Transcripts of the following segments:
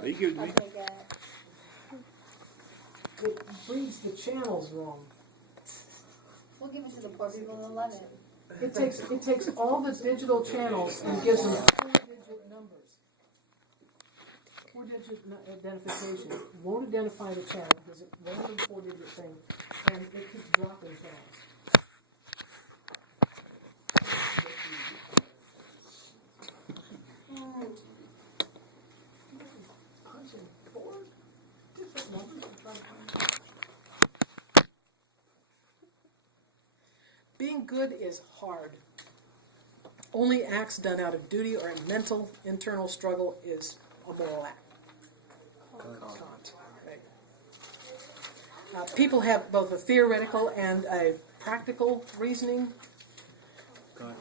Are you giving me? Okay, good. It reads the channels wrong. We'll give it to the poor people who love it. It takes all the digital channels and gives them 4-digit numbers. 4-digit identification. It won't identify the channel because it's a random 4-digit thing, and it keeps dropping channels. Punching 4 different numbers to try to find. Being good is hard. Only acts done out of duty or a mental internal struggle is a moral act. Kant. Right. People have both a theoretical and a practical reasoning. Kant.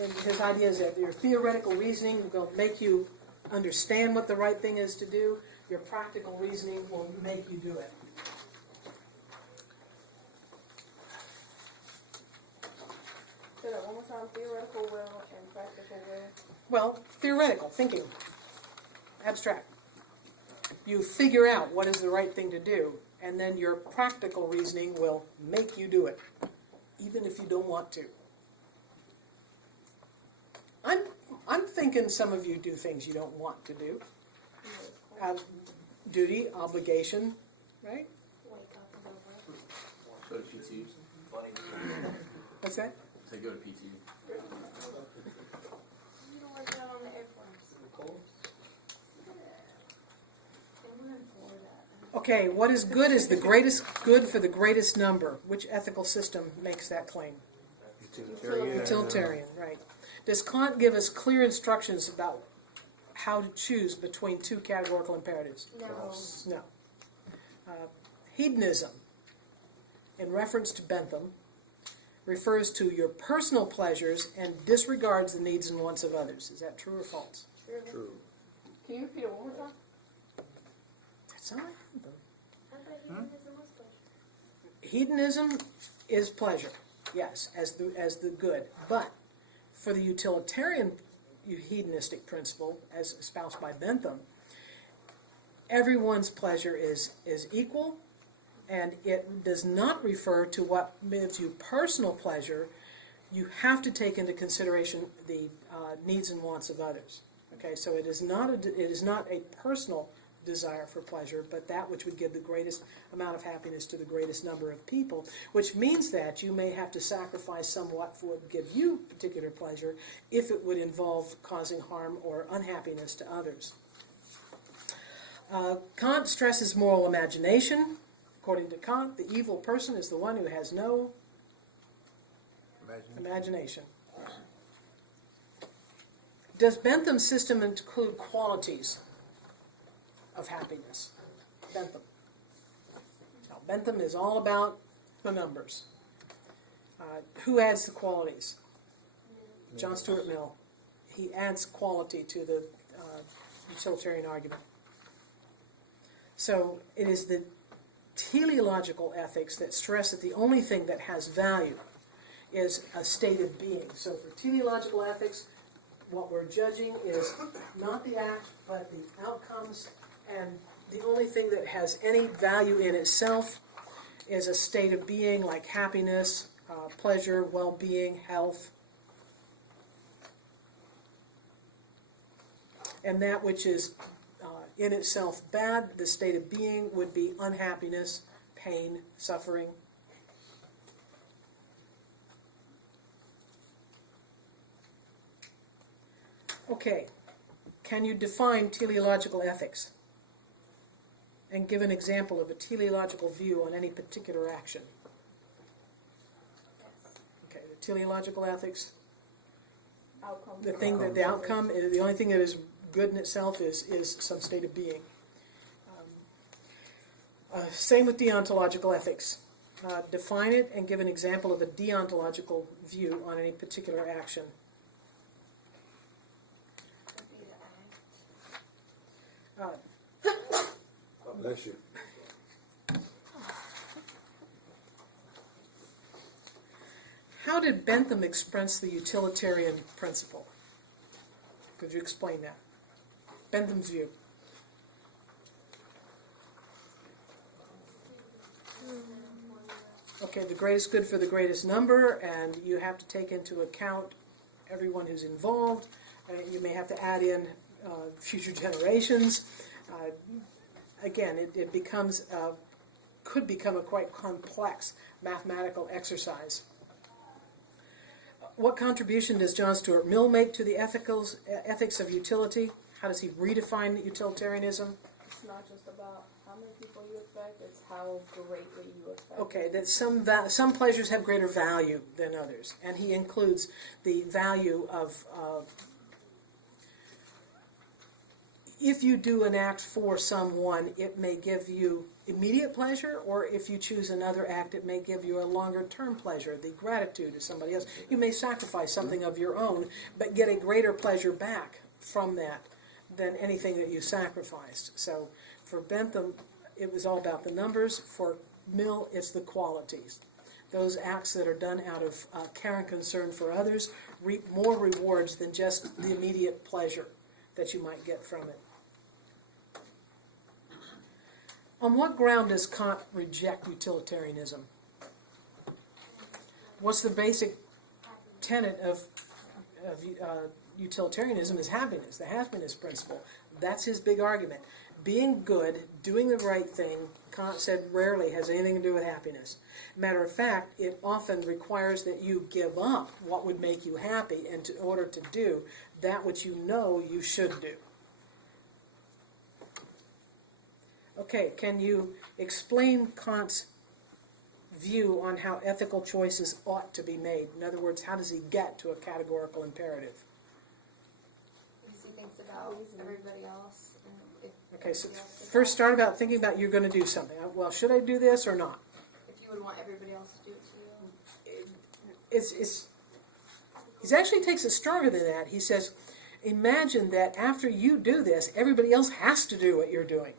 And his idea is that your theoretical reasoning will make you understand what the right thing is to do. Your practical reasoning will make you do it. Say that one more time. Theoretical will and practical will. Well, theoretical thinking, abstract. You figure out what is the right thing to do, and then your practical reasoning will make you do it, even if you don't want to. I'm thinking some of you do things you don't want to do. Have duty, obligation, right? Go to PT. What's that? Say go to PT. Okay, what is good is the greatest good for the greatest number. Which ethical system makes that claim? Utilitarian, right. Does Kant give us clear instructions about how to choose between two categorical imperatives? No. No. Hedonism, in reference to Bentham, refers to your personal pleasures and disregards the needs and wants of others. Is that true or false? True. Can you repeat it one more time? That's not Bentham. Hedonism is pleasure, yes, as the good. But for the utilitarian hedonistic principle, as espoused by Bentham, everyone's pleasure is equal, and it does not refer to what gives you personal pleasure. You have to take into consideration the needs and wants of others. Okay, so it is not a personal desire for pleasure, but that which would give the greatest amount of happiness to the greatest number of people, which means that you may have to sacrifice somewhat for what would give you particular pleasure if it would involve causing harm or unhappiness to others. Kant stresses moral imagination. According to Kant, the evil person is the one who has no imagination. Does Bentham's system include qualities of happiness? Bentham. Now, Bentham is all about the numbers. Who adds the qualities? John Stuart Mill. He adds quality to the utilitarian argument. So it is the teleological ethics that stress that the only thing that has value is a state of being. So for teleological ethics, what we're judging is not the act, but the outcomes, and the only thing that has any value in itself is a state of being like happiness, pleasure, well-being, health. And that which is in itself bad, the state of being would be unhappiness, pain, suffering. Okay, can you define teleological ethics and give an example of a teleological view on any particular action? Okay, the teleological ethics, Outcome. the thing that the outcome, the only thing that is good in itself is some state of being. Same with deontological ethics. Define it and give an example of a deontological view on any particular action. Bless you. How did Bentham express the utilitarian principle? Could you explain that? Bentham's view. Okay, the greatest good for the greatest number, and you have to take into account everyone who's involved. You may have to add in future generations. Again, it becomes could become a quite complex mathematical exercise. What contribution does John Stuart Mill make to the ethics of utility? How does he redefine utilitarianism? It's not just about how many people you expect, it's how greatly you expect. Okay, that some pleasures have greater value than others, and he includes the value of if you do an act for someone, it may give you immediate pleasure, or if you choose another act, it may give you a longer-term pleasure, the gratitude of somebody else. You may sacrifice something of your own, but get a greater pleasure back from that than anything that you sacrificed. So for Bentham, it was all about the numbers. For Mill, it's the qualities. Those acts that are done out of care and concern for others reap more rewards than just the immediate pleasure that you might get from it. On what ground does Kant reject utilitarianism? What's the basic tenet of utilitarianism is happiness, the happiness principle. That's his big argument. Being good, doing the right thing, Kant said rarely has anything to do with happiness. Matter of fact, it often requires that you give up what would make you happy in order to do that which you know you should do. Okay, can you explain Kant's view on how ethical choices ought to be made? In other words, how does he get to a categorical imperative? Because he thinks about everybody else. And if Okay, so everybody else first start about thinking about you're going to do something. Well, should I do this or not? if you would want everybody else to do it to you. He actually takes it stronger than that. He says, imagine that after you do this, everybody else has to do what you're doing.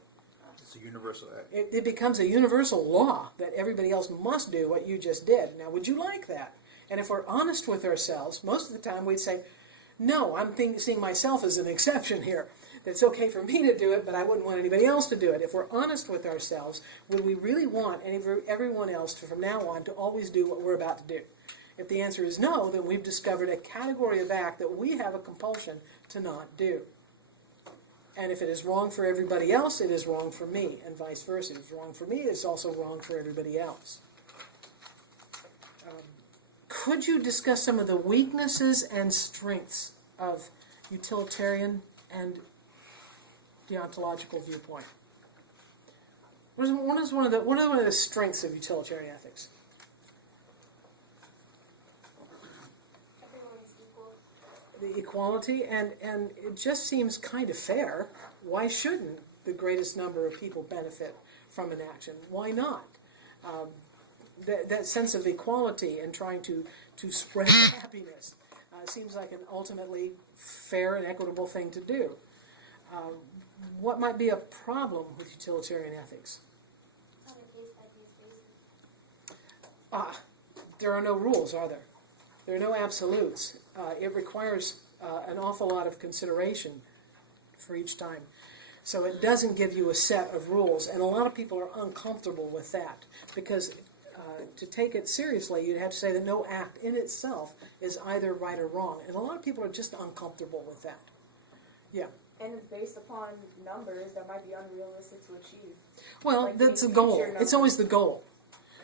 It's a universal act. It becomes a universal law that everybody else must do what you just did. Now, would you like that? And if we're honest with ourselves, most of the time we'd say, no, I'm seeing myself as an exception here. That it's okay for me to do it, but I wouldn't want anybody else to do it. If we're honest with ourselves, would we really want everyone else to, from now on, to always do what we're about to do? If the answer is no, then we've discovered a category of act that we have a compulsion to not do. And if it is wrong for everybody else, it is wrong for me, and vice versa. If it's wrong for me, it's also wrong for everybody else. Could you discuss some of the weaknesses and strengths of utilitarian and deontological viewpoint? What are one of the strengths of utilitarian ethics? Everyone's equal. The equality, and it just seems kind of fair. Why shouldn't the greatest number of people benefit from an action? Why not? That sense of equality and trying to spread happiness seems like an ultimately fair and equitable thing to do. What might be a problem with utilitarian ethics? On a case-by-case basis. There are no rules, are there? There are no absolutes. It requires an awful lot of consideration for each time. So it doesn't give you a set of rules, and a lot of people are uncomfortable with that, because to take it seriously, you'd have to say that no act in itself is either right or wrong, and a lot of people are just uncomfortable with that. Yeah. And it's based upon numbers that might be unrealistic to achieve. Well, Like that's the the goal. future It's always the goal.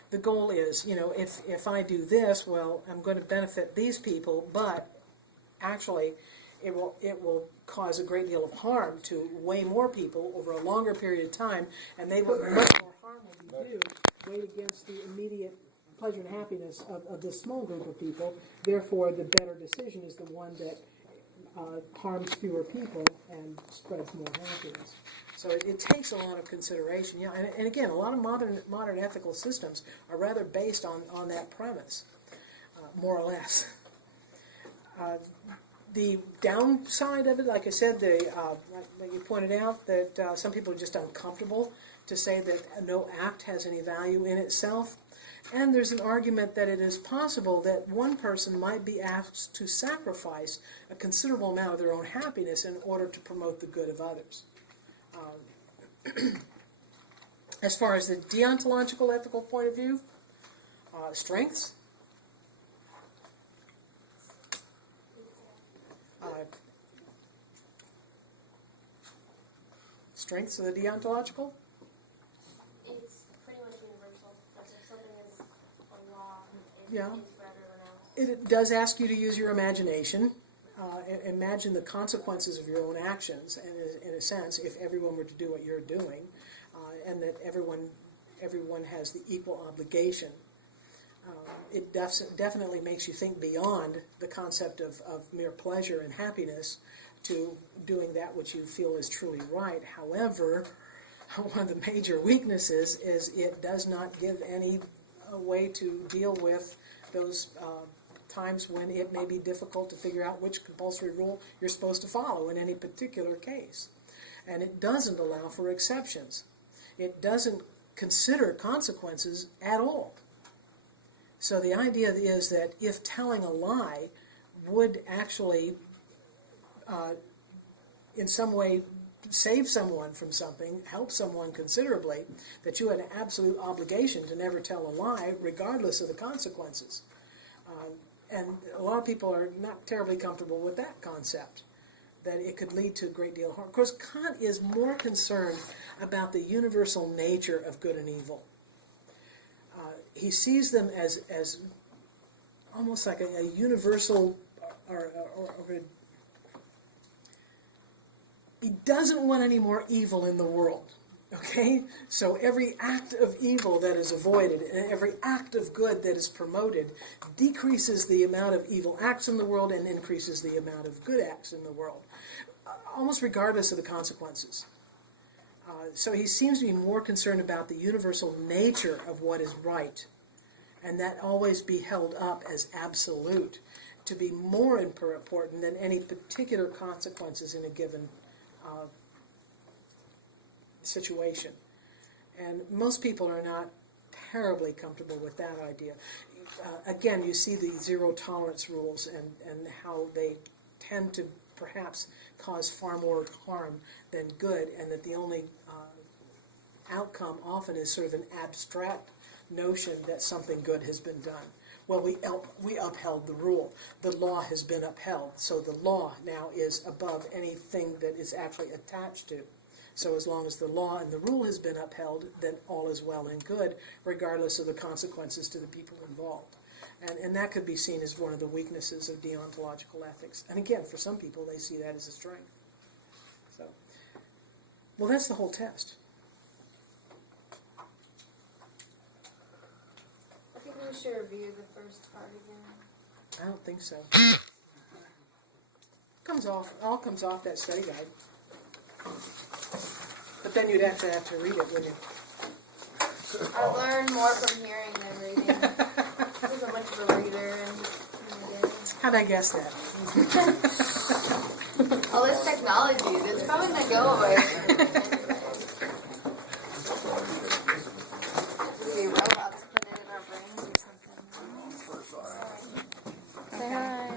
The goal is, if I do this, well, I'm going to benefit these people, but actually it will cause a great deal of harm to way more people over a longer period of time, and much more harm will be due weighed against the immediate pleasure and happiness of this small group of people. Therefore, the better decision is the one that harms fewer people and spreads more happiness. So it takes a lot of consideration. Yeah, and again, a lot of modern ethical systems are rather based on that premise, more or less. The downside of it, like I said, like you pointed out, that some people are just uncomfortable to say that no act has any value in itself. And there's an argument that it is possible that one person might be asked to sacrifice a considerable amount of their own happiness in order to promote the good of others. As far as the deontological ethical point of view, Strengths? Strengths of the deontological? It's pretty much universal. Like if something is a law, it Yeah. is for everyone else. It does ask you to use your imagination. Imagine the consequences of your own actions, and in a sense, if everyone were to do what you're doing, and that everyone has the equal obligation. It definitely makes you think beyond the concept of mere pleasure and happiness to doing that which you feel is truly right. However, one of the major weaknesses is it does not give any way to deal with those times when it may be difficult to figure out which compulsory rule you're supposed to follow in any particular case. And it doesn't allow for exceptions. It doesn't consider consequences at all. So the idea is that if telling a lie would actually in some way save someone from something, help someone considerably, that you had an absolute obligation to never tell a lie regardless of the consequences. And a lot of people are not terribly comfortable with that concept, that it could lead to a great deal of harm. Of course, Kant is more concerned about the universal nature of good and evil. He sees them as almost like a universal, he doesn't want any more evil in the world. Okay? So every act of evil that is avoided and every act of good that is promoted decreases the amount of evil acts in the world and increases the amount of good acts in the world, almost regardless of the consequences. So he seems to be more concerned about the universal nature of what is right, and that always be held up as absolute, to be more important than any particular consequences in a given situation. And most people are not terribly comfortable with that idea. Again, you see the zero tolerance rules and how they tend to perhaps cause far more harm than good, and that the only outcome often is sort of an abstract notion that something good has been done. Well, we upheld the rule. The law has been upheld, so the law now is above anything that is actually attached to. So as long as the law and the rule has been upheld, then all is well and good, regardless of the consequences to the people involved. And that could be seen as one of the weaknesses of deontological ethics. And again, for some people, they see that as a strength. So, well, that's the whole test. I think we should review the first part again. I don't think so. All comes off that study guide. But then you'd actually have to read it, wouldn't you? I learned more from hearing than reading. I wasn't much of a reader in the day. How'd I guess that? All this technology, it's probably going to go away. Maybe robots put it in our brains or something. Say hi.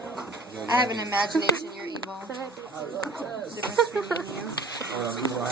I have an imagination, you're evil. Difference between you and you.